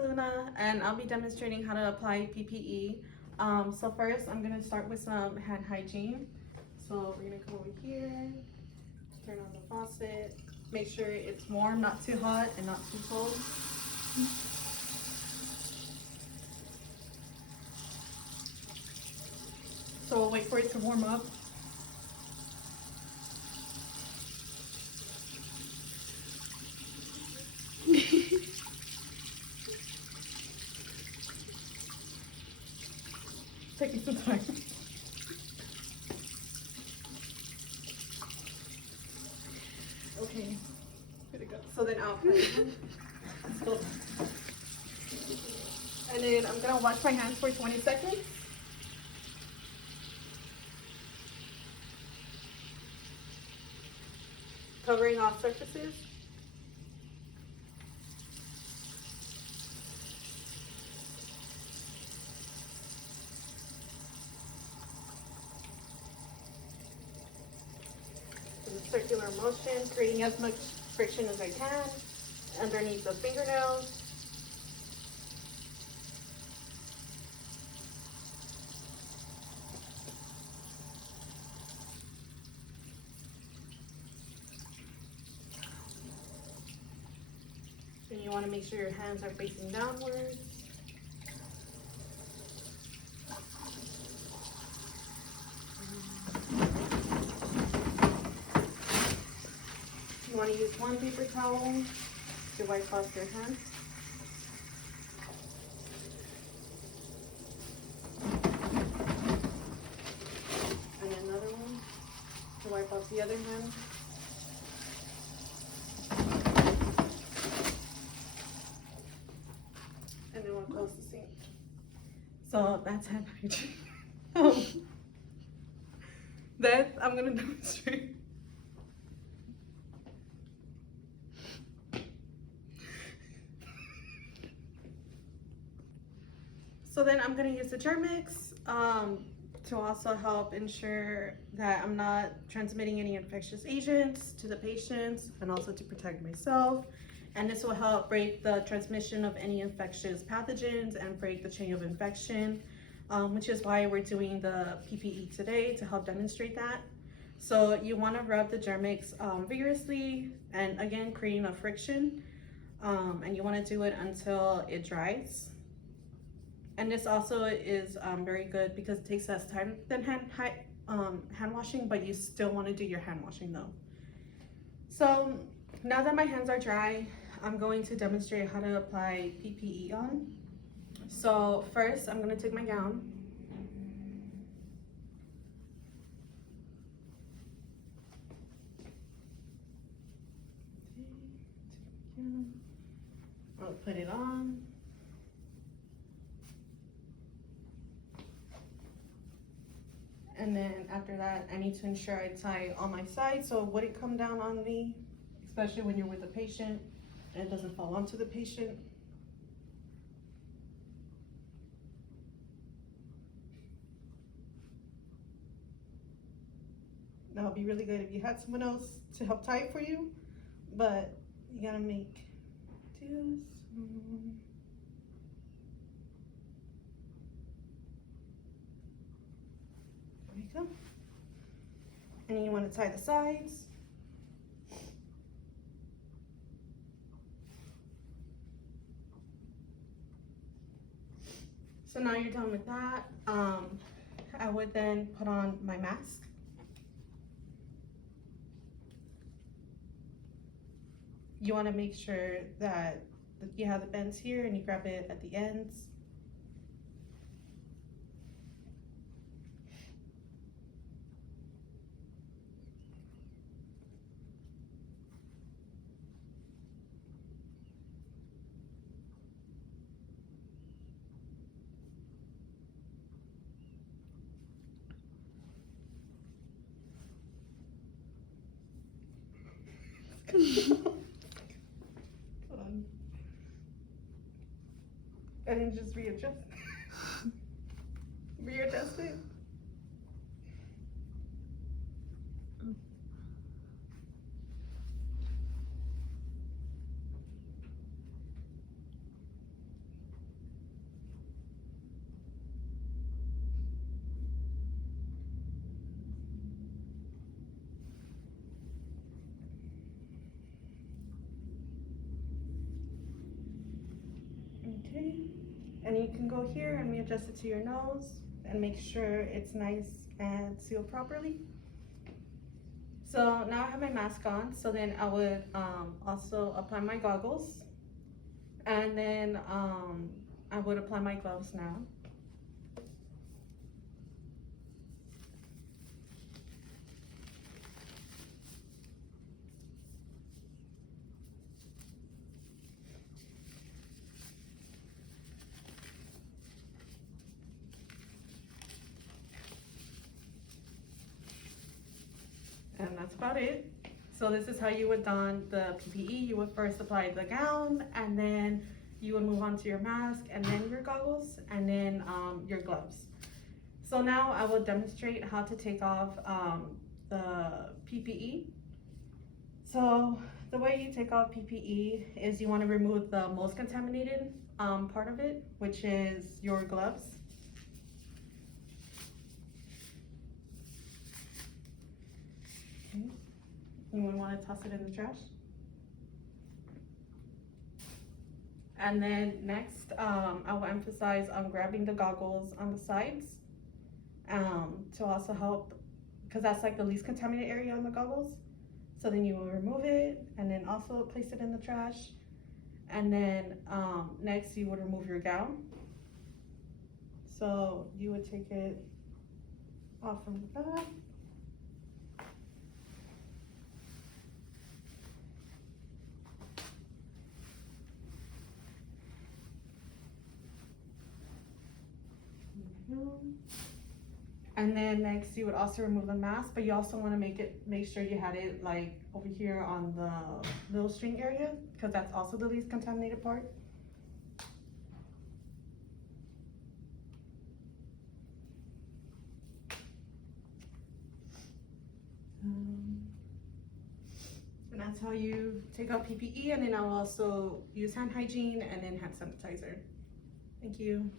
Luna, and I'll be demonstrating how to apply PPE. So first, I'm gonna start with some hand hygiene. So we're gonna come over here, turn on the faucet, make sure it's warm, not too hot and not too cold. So we'll wait for it to warm up. Taking some time. Okay, here we go. So then I'll put it in. And then I'm gonna wash my hands for 20 seconds. Covering all surfaces. In a circular motion, creating as much friction as I can underneath the fingernails. And you want to make sure your hands are facing downwards. You want to use one paper towel to wipe off your hands. And another one to wipe off the other hand. And then we'll close the sink. So that's hand hygiene. That I'm gonna demonstrate. So then I'm gonna use the Germ-X to also help ensure that I'm not transmitting any infectious agents to the patients, and also to protect myself. And this will help break the transmission of any infectious pathogens and break the chain of infection, which is why we're doing the PPE today, to help demonstrate that. So you want to rub the Germ-X vigorously, and again creating a friction, and you want to do it until it dries. And this also is very good because it takes less time than hand washing, but you still want to do your hand washing though. So now that my hands are dry, I'm going to demonstrate how to apply PPE on. So first, I'm going to take my gown. I'll put it on. And then after that, I need to ensure I tie on my side so it wouldn't come down on me, especially when you're with a patient and it doesn't fall onto the patient. That would be really good if you had someone else to help tie it for you, but you gotta make do. There you go. And then you want to tie the sides. So now you're done with that. I would then put on my mask. You want to make sure that you have the bends here and you grab it at the ends. And then just readjust. Readjust it. Okay, and you can go here and readjust it to your nose and make sure it's nice and sealed properly. So now I have my mask on, so then I would also apply my goggles, and then I would apply my gloves now. And that's about it. So this is how you would don the PPE. You would first apply the gown, and then you would move on to your mask, and then your goggles, and then your gloves. So now I will demonstrate how to take off the PPE. So the way you take off PPE is you want to remove the most contaminated part of it, which is your gloves. Okay. You would want to toss it in the trash. And then next, I will emphasize on grabbing the goggles on the sides to also help, because that's like the least contaminated area on the goggles. So then you will remove it and then also place it in the trash. And then next you would remove your gown. So you would take it off from the back. And then next you would also remove the mask, but you also want to make sure you had it like over here on the little string area, because that's also the least contaminated part. And that's how you take out PPE, and then I'll also use hand hygiene and then hand sanitizer. Thank you.